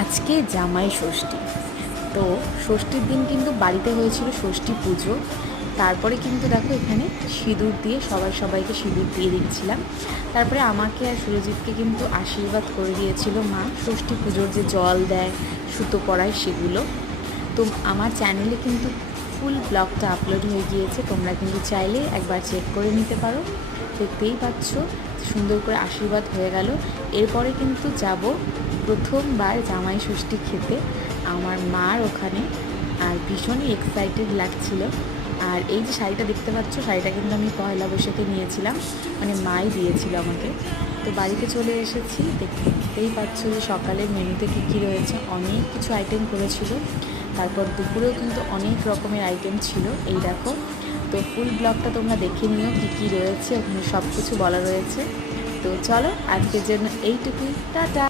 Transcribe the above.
আজকে জামাই ষষ্ঠী। তো ষষ্ঠীর দিন কিন্তু বাড়িতে হয়েছিল ষষ্ঠী পুজো। তারপরে কিন্তু দেখো এখানে সিঁদুর দিয়ে সবাইকে সিঁদুর দিয়ে দিচ্ছিলাম। তারপরে আমাকে আর সুরজিৎকে কিন্তু আশীর্বাদ করে দিয়েছিল মা, ষষ্ঠী পুজোর যে জল দেয়, সুতো পরায় সেগুলো। তো আমার চ্যানেলে কিন্তু ফুল ব্লগটা আপলোড হয়ে গিয়েছে, তোমরা কিন্তু চাইলে একবার চেক করে নিতে পারো। দেখতেই পাচ্ছ সুন্দর করে আশীর্বাদ হয়ে গেল। এরপরে কিন্তু যাব প্রথমবার জামাই ষষ্ঠী খেতে আমার মার ওখানে, আর ভীষণই এক্সাইটেড লাগছিল। আর এই যে শাড়িটা দেখতে পাচ্ছ, শাড়িটা কিন্তু আমি পয়লা বৈশাখে নিয়েছিলাম, মানে মাই দিয়েছিল আমাকে। তো বাড়িতে চলে এসেছি, দেখতেই পাচ্ছ যে সকালের মেনুতে কী কী রয়েছে, অনেক কিছু আইটেম করেছিল। তারপর দুপুরেও কিন্তু অনেক রকমের আইটেম ছিল, এই দেখো। তো ফুল ব্লগটা তোমরা দেখে নিও, কী কী রয়েছে ওখানে, সব কিছু বলা রয়েছে। তো চলো আজকের জন্য এইটুকুই, টাটা।